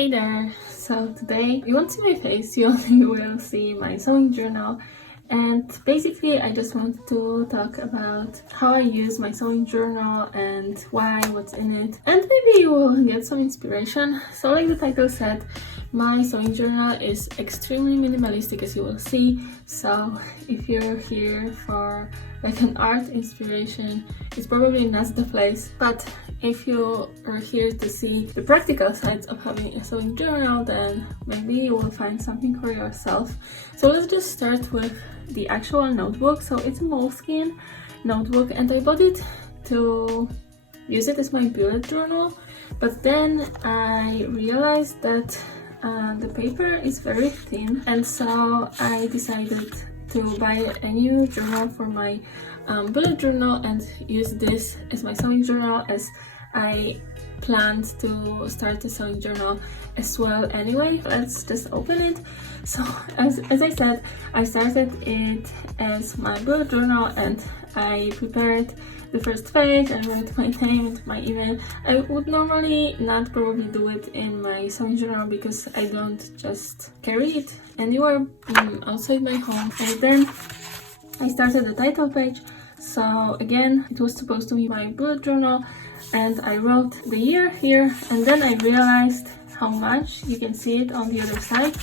Hey there! So today you won't see my face, you only will see my sewing journal, and basically I just wanted to talk about how I use my sewing journal and why, what's in it, and maybe you will get some inspiration. So like the title said, my sewing journal is extremely minimalistic, as you will see. So if you're here for like an art inspiration, it's probably not the place, but if you are here to see the practical sides of having a sewing journal, then maybe you will find something for yourself. So let's just start with the actual notebook. So it's a moleskin notebook, and I bought it to use it as my bullet journal, but then I realized that the paper is very thin, and so I decided to buy a new journal for my bullet journal and use this as my sewing journal, as I planned to start a sewing journal as well anyway. Let's just open it. So as I said, I started it as my bullet journal and I prepared the first page. I wrote my name and my email. I would normally not probably do it in my sewing journal because I don't just carry it anywhere outside my home. And then I started the title page. So again, it was supposed to be my bullet journal, and I wrote the year here, and then I realized how much you can see it on the other side,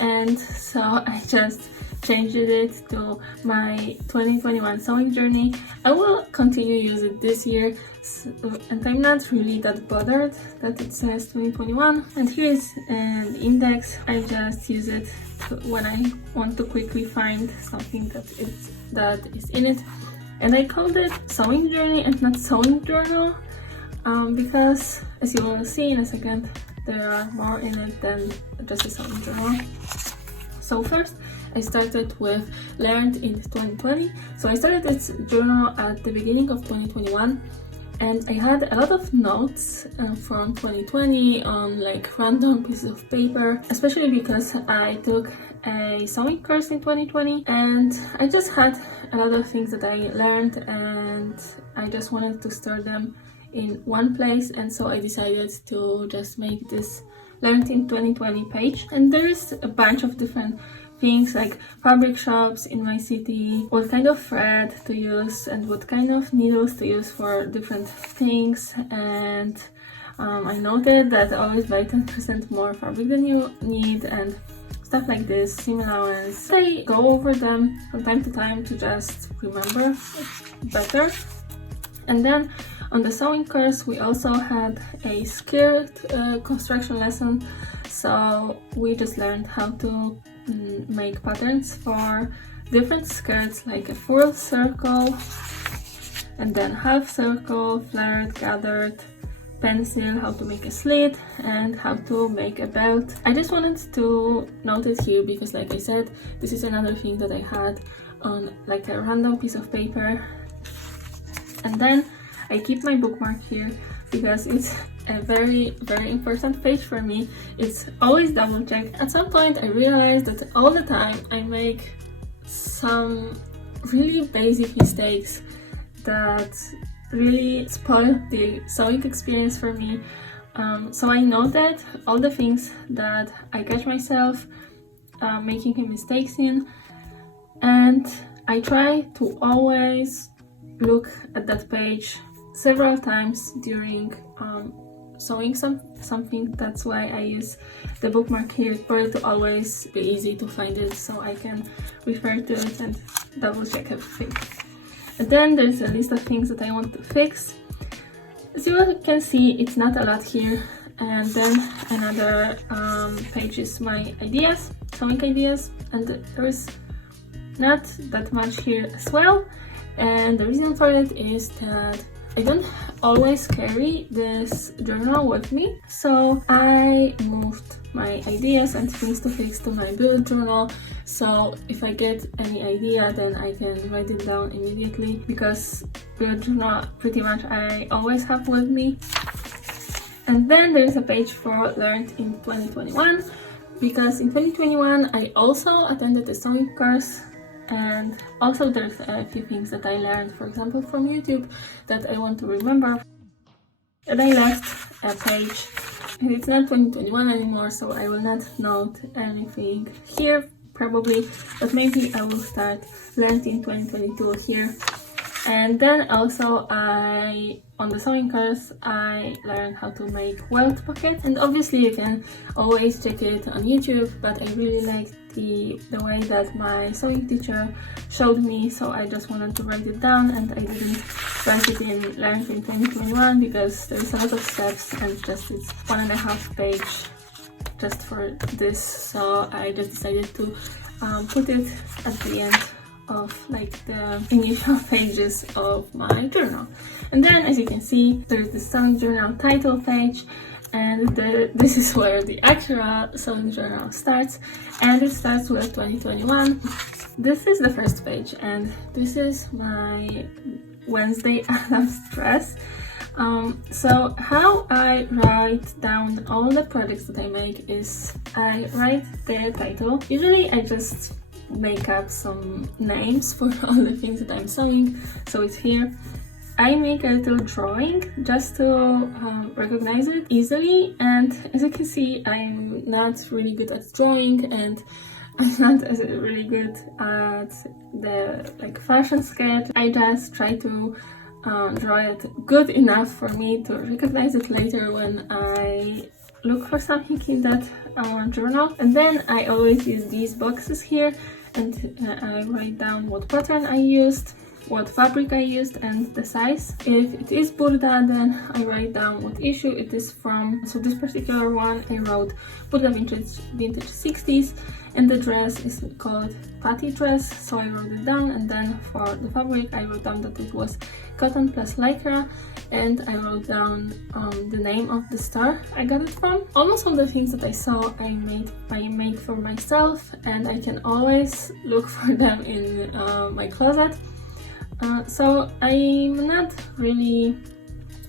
and so I just changed it to my 2021 sewing journey. I will continue use it this year, and I'm not really that bothered that it says 2021. And here is an index. I just use it when I want to quickly find something that is in it. And I called it sewing journey and not sewing journal because, as you will see in a second, there are more in it than just a sewing journal. So first I started with learned in 2020. So I started this journal at the beginning of 2021, and I had a lot of notes from 2020 on like random pieces of paper, especially because I took a sewing course in 2020, and I just had a lot of things that I learned and I just wanted to store them in one place, and so I decided to just make this learned in 2020 page. And there is a bunch of different things like fabric shops in my city, what kind of thread to use and what kind of needles to use for different things, and I noted that always buy 10% more fabric than you need and stuff like this, seam allowance. I go over them from time to time to just remember better. And then on the sewing course we also had a skirt construction lesson, so we just learned how to make patterns for different skirts, like a full circle and then half circle, flared, gathered, pencil, how to make a slit, and how to make a belt. I just wanted to note it here because, like I said, this is another thing that I had on like a random piece of paper. And then I keep my bookmark here because it's a very, very important page for me. It's always double check. At some point I realized that all the time I make some really basic mistakes that really spoil the sewing experience for me. So I noted all the things that I catch myself making mistakes in, and I try to always look at that page several times during sewing something. That's why I use the bookmark here, for it to always be easy to find it, so I can refer to it and double check everything. And then there's a list of things that I want to fix. As you can see, it's not a lot here. And then another page is my ideas, sewing ideas, and there's not that much here as well. And the reason for it is that I don't always carry this journal with me, so I moved my ideas and things to fix to my bullet journal. So if I get any idea, then I can write it down immediately, because bullet journal pretty much I always have with me. And then there's a page for learned in 2021, because in 2021 I also attended a sewing course, and also there's a few things that I learned, for example from YouTube, that I want to remember. And I left a page And it's not 2021 anymore, so I will not note anything here probably, but maybe I will start Lent in 2022 here. And then also on the sewing course, I learned how to make welt pockets, and obviously you can always check it on YouTube, but I really liked the way that my sewing teacher showed me, so I just wanted to write it down, and I didn't write it in Learn in 2021 because there's a lot of steps and just it's 1.5 page just for this, so I just decided to put it at the end of like the initial pages of my journal. And then, as you can see, there's the sewing journal title page, and this is where the actual sewing journal starts, and it starts with 2021. This is the first page, and this is my Wednesday Addams dress. So how I write down all the projects that I make is I write the title. Usually I just make up some names for all the things that I'm sewing, so it's here. I make a little drawing just to recognize it easily, and as you can see, I'm not really good at drawing, and I'm not really good at the like fashion sketch. I just try to draw it good enough for me to recognize it later when I look for something in that journal. And then I always use these boxes here, and I write down what pattern I used, what fabric I used, and the size. If it is Burda, then I write down what issue it is from. So this particular one I wrote Burda Vintage 60s, and the dress is called Patty dress, so I wrote it down. And then for the fabric I wrote down that it was cotton plus lycra, and I wrote down the name of the store I got it from. Almost all the things that I saw I made for myself, and I can always look for them in my closet. So I'm not really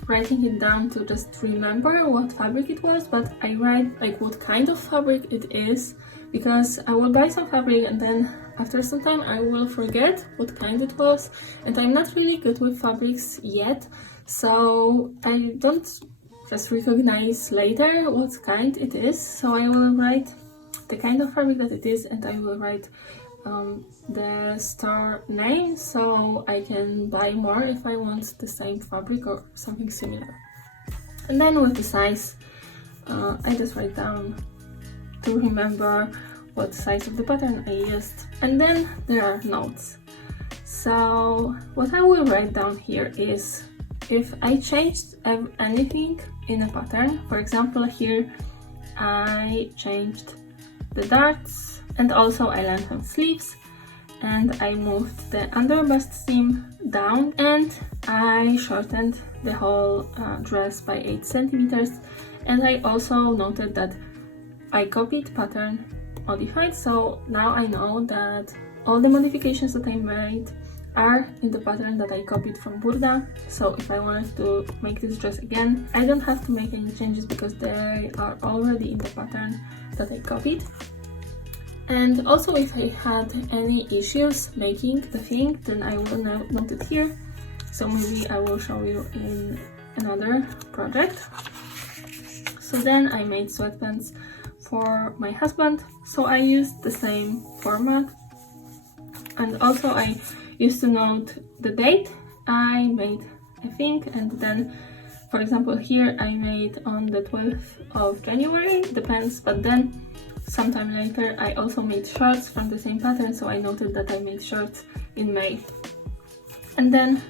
writing it down to just remember what fabric it was, but I write like what kind of fabric it is, because I will buy some fabric and then after some time I will forget what kind it was, and I'm not really good with fabrics yet, so I don't just recognize later what kind it is. So I will write the kind of fabric that it is, and I will write the store name so I can buy more if I want the same fabric or something similar. And then with the size, I just write down to remember what size of the pattern I used. And then there are notes. So what I will write down here is if I changed anything in a pattern. For example, here I changed the darts, and also I lengthened sleeves, and I moved the under bust seam down, and I shortened the whole dress by 8 centimeters. And I also noted that I copied pattern modified, so now I know that all the modifications that I made are in the pattern that I copied from Burda. So if I wanted to make this dress again, I don't have to make any changes because they are already in the pattern that I copied. And also if I had any issues making the thing, then I will note it here. So maybe I will show you in another project. So then I made sweatpants for my husband. So I used the same format. And also I used to note the date I made a thing, and then for example here I made on the 12th of January, depends, but then sometime later I also made shorts from the same pattern, so I noted that I made shorts in May. And then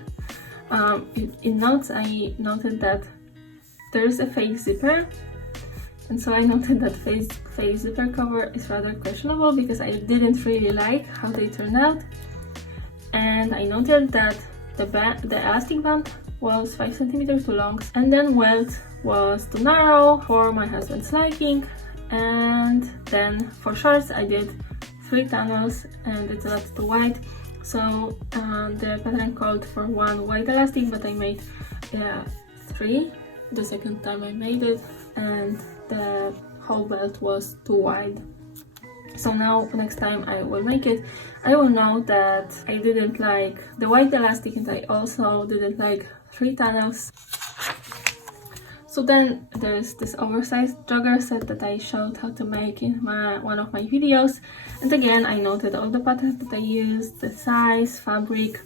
in notes I noted that there's a fake zipper, and so I noted that fake zipper cover is rather questionable because I didn't really like how they turned out. And I noted that the elastic band was 5 centimeters too long, and then welt was too narrow for my husband's liking. And then for shorts I did 3 tunnels, and it's a lot too wide, so the pattern called for 1 wide elastic, but I made 3 the second time I made it, and the whole belt was too wide. So now next time I will make it, I will know that I didn't like the wide elastic, and I also didn't like 3 tunnels. So then there's this oversized jogger set that I showed how to make in one of my videos, and again I noted all the patterns that I used, the size, fabric,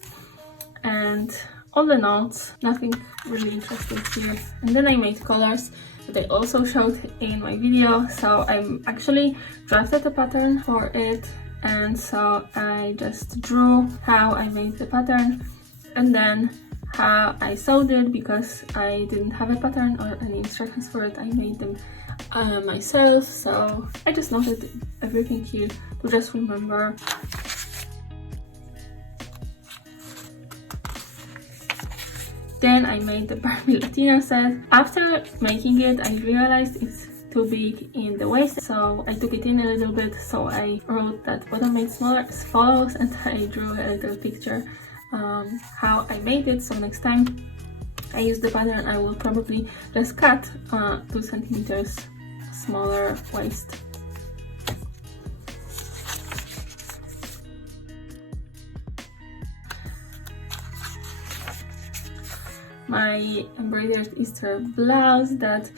and all the notes. Nothing really interesting here. And then I made colors that I also showed in my video. So I actually drafted a pattern for it, and so I just drew how I made the pattern and then how I sewed it, because I didn't have a pattern or any instructions for it. I made them myself, so I just noted everything here to just remember. Then I made the Barbie Latina set. After making it, I realized it's too big in the waist, so I took it in a little bit. So I wrote that bottom made smaller as follows, and I drew a little picture how I made it. So next time I use the pattern, I will probably just cut 2 centimeters smaller waist. My embroidered Easter blouse that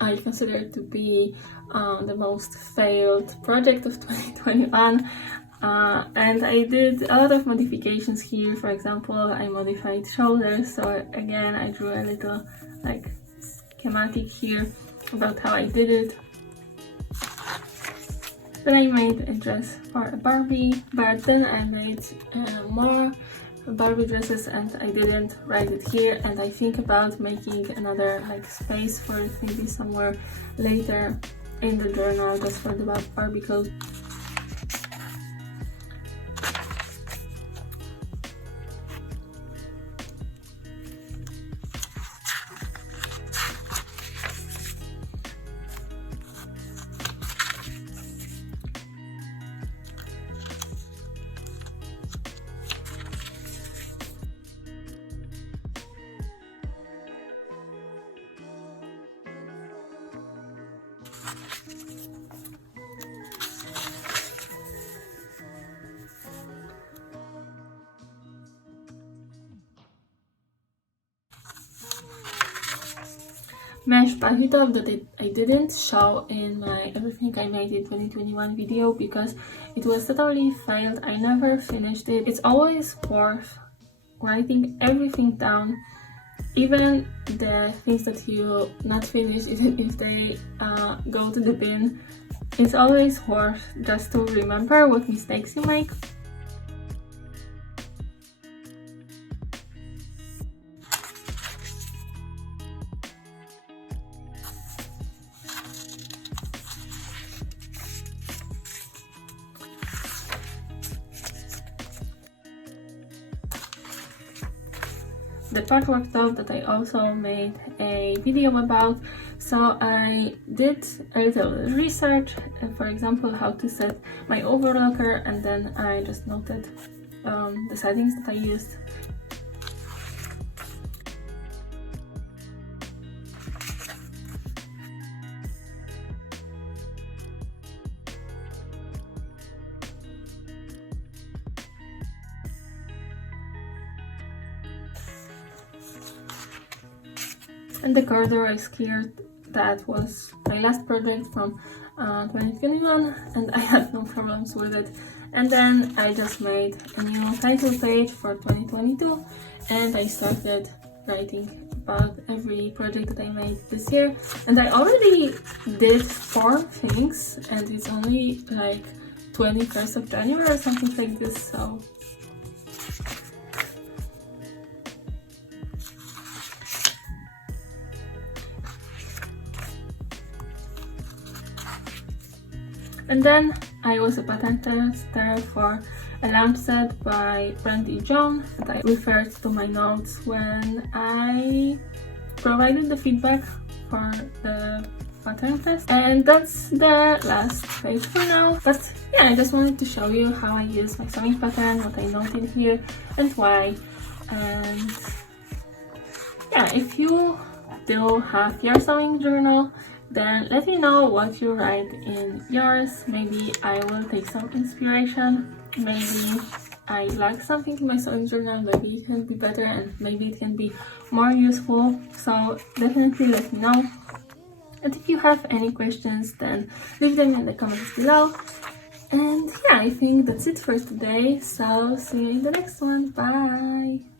I consider to be the most failed project of 2021. And I did a lot of modifications here. For example, I modified shoulders, so again I drew a little like schematic here about how I did it. Then I made a dress for a Barbie, but then I made more Barbie dresses and I didn't write it here, and I think about making another like space for it, maybe somewhere later in the journal, just for the Barbie clothes. Mesh Barbie top that I didn't show in my everything I made in 2021 video because it was totally failed. I never finished it. It's always worth writing everything down, even the things that you not finish, even if they go to the bin. It's always worth just to remember what mistakes you make. The patchwork top that I also made a video about. So I did a little research, for example, how to set my overlocker, and then I just noted the settings that I used. And the corduroy skirt, that was my last project from 2021, and I had no problems with it. And then I just made a new title page for 2022, and I started writing about every project that I made this year. And I already did 4 things, and it's only like 21st of January or something like this, so and then I was a pattern tester for a lamp set by Brandy John that I referred to my notes when I provided the feedback for the pattern test. And that's the last page for now. But yeah, I just wanted to show you how I use my sewing pattern, what I noted here and why. And yeah, if you do have your sewing journal, then let me know what you write in yours. Maybe I will take some inspiration. Maybe I like something in my sewing journal, maybe it can be better and maybe it can be more useful. So definitely let me know. And if you have any questions, then leave them in the comments below. And yeah, I think that's it for today. So see you in the next one. Bye!